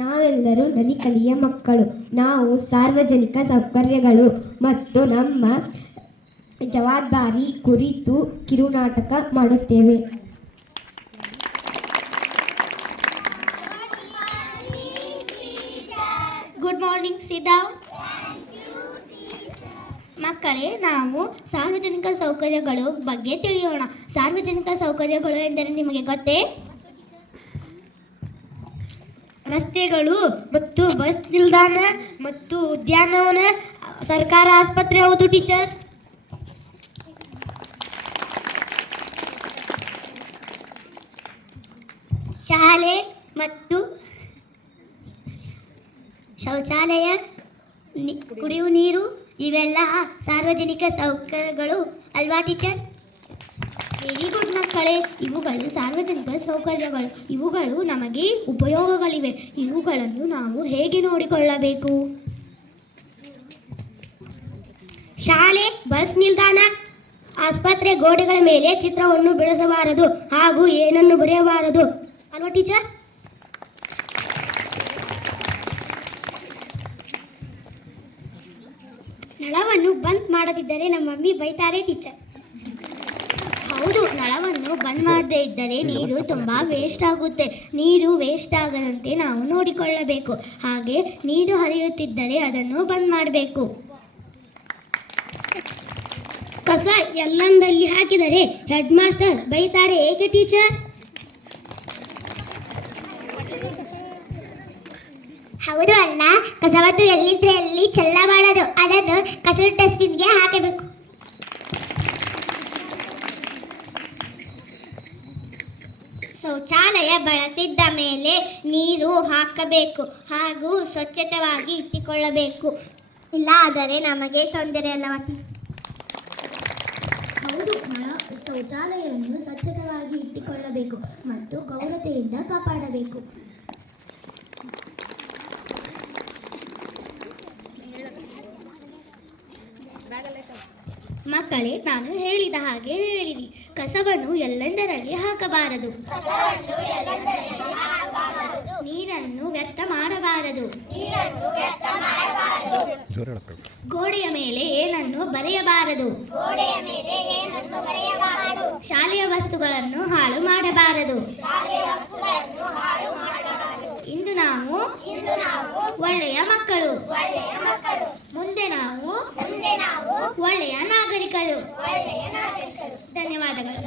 ನಾವೆಲ್ಲರೂ ನಲಿಕಲಿಯ ಮಕ್ಕಳು. ನಾವು ಸಾರ್ವಜನಿಕ ಸೌಕರ್ಯಗಳು ಮತ್ತು ನಮ್ಮ ಜವಾಬ್ದಾರಿ ಕುರಿತು ಕಿರುನಾಟಕ ಮಾಡುತ್ತೇವೆ. Good morning, sit down. ಮಕ್ಕಳೇ, ನಾವು ಸಾರ್ವಜನಿಕ ಸೌಕರ್ಯಗಳು ಬಗ್ಗೆ ತಿಳಿಯೋಣ. ಸಾರ್ವಜನಿಕ ಸೌಕರ್ಯಗಳು ಎಂದರೆ ನಿಮಗೆ ಗೊತ್ತೇ? ರಸ್ತೆಗಳು ಮತ್ತು ಬಸ್ ನಿಲ್ದಾಣ ಮತ್ತು ಉದ್ಯಾನವನ, ಸರ್ಕಾರ ಆಸ್ಪತ್ರೆ. ಹೌದು ಟೀಚರ್. ಶಾಲೆ ಮತ್ತು ಶೌಚಾಲಯ, ಕುಡಿಯುವ ನೀರು, ಇವೆಲ್ಲ ಸಾರ್ವಜನಿಕ ಸೌಕರ್ಯಗಳು ಅಲ್ವಾ ಟೀಚರ್? ವೆರಿ ಗುಡ್ ಮಕ್ಕಳೇ, ಇವುಗಳು ಸಾರ್ವಜನಿಕ ಸೌಕರ್ಯಗಳು. ಇವುಗಳು ನಮಗೆ ಉಪಯೋಗಗಳಿವೆ. ಇವುಗಳನ್ನು ನಾವು ಹೇಗೆ ನೋಡಿಕೊಳ್ಳಬೇಕು? ಶಾಲೆ, ಬಸ್ ನಿಲ್ದಾಣ, ಆಸ್ಪತ್ರೆ ಗೋಡೆಗಳ ಮೇಲೆ ಚಿತ್ರವನ್ನು ಬಿಡಿಸಬಾರದು ಹಾಗೂ ಏನನ್ನು ಬರೆಯಬಾರದು ಅಲ್ವಾ ಟೀಚರ್? ನಳವನ್ನು ಬಂದ್ ಮಾಡದಿದ್ದರೆ ನಮ್ಮ ಮಮ್ಮಿ ಬೈತಾರೆ ಟೀಚರ್. ಹೌದು, ನಳವನ್ನು ಬಂದ್ ಮಾಡದೇ ಇದ್ದರೆ ನೀರು ತುಂಬ ವೇಸ್ಟ್ ಆಗುತ್ತೆ. ನೀರು ವೇಸ್ಟ್ ಆಗದಂತೆ ನಾವು ನೋಡಿಕೊಳ್ಳಬೇಕು. ಹಾಗೆ ನೀರು ಹರಿಯುತ್ತಿದ್ದರೆ ಅದನ್ನು ಬಂದ್ ಮಾಡಬೇಕು. ಕಸ ಎಲ್ಲಂದಲ್ಲಿ ಹಾಕಿದರೆ ಹೆಡ್ ಮಾಸ್ಟರ್ ಬೈತಾರೆ, ಏಕೆ ಟೀಚರ್? ಹೌದು ಅಣ್ಣ, ಕಸವನ್ನು ಎಲ್ಲಿದ್ರೆ ಎಲ್ಲಿ ಚೆಲ್ಲಬಾರದು, ಅದನ್ನು ಕಸದ ಡಸ್ಟ್ಬಿನ್ಗೆ ಹಾಕಬೇಕು. ಶೌಚಾಲಯ ಬಳಸಿದ ಮೇಲೆ ನೀರು ಹಾಕಬೇಕು ಹಾಗೂ ಸ್ವಚ್ಛತೆಯಾಗಿ ಇಟ್ಟುಕೊಳ್ಳಬೇಕು. ಇಲ್ಲ ಆದರೆ ನಮಗೆ ತೊಂದರೆ ಅಲ್ಲವಾ? ಹೌದು, ಶೌಚಾಲಯವನ್ನು ಸ್ವಚ್ಛತೆಯಾಗಿ ಇಟ್ಟುಕೊಳ್ಳಬೇಕು ಮತ್ತು ಗೌರವತೆಯಿಂದ ಕಾಪಾಡಬೇಕು. ಮಕ್ಕಳೇ, ನಾನು ಹೇಳಿದ ಹಾಗೆ ಹೇಳಿರಿ. ಕಸವನ್ನು ಎಲ್ಲೆಂದರಲ್ಲಿ ಹಾಕಬಾರದು. ನೀರನ್ನು ವ್ಯರ್ಥ ಮಾಡಬಾರದು. ಗೋಡೆಯ ಮೇಲೆ ಏನನ್ನು ಬರೆಯಬಾರದು. ಶಾಲೆಯ ವಸ್ತುಗಳನ್ನು ಹಾಳು ಮಾಡಬಾರದು. ಇಂದು ನಾವು ಒಳ್ಳೆಯ ಮಕ್ಕಳು, ಮುಂದೆ ನಾವು ಒಳ್ಳೆಯ ನಾಗರಿಕರು. ಧನ್ಯವಾದಗಳು.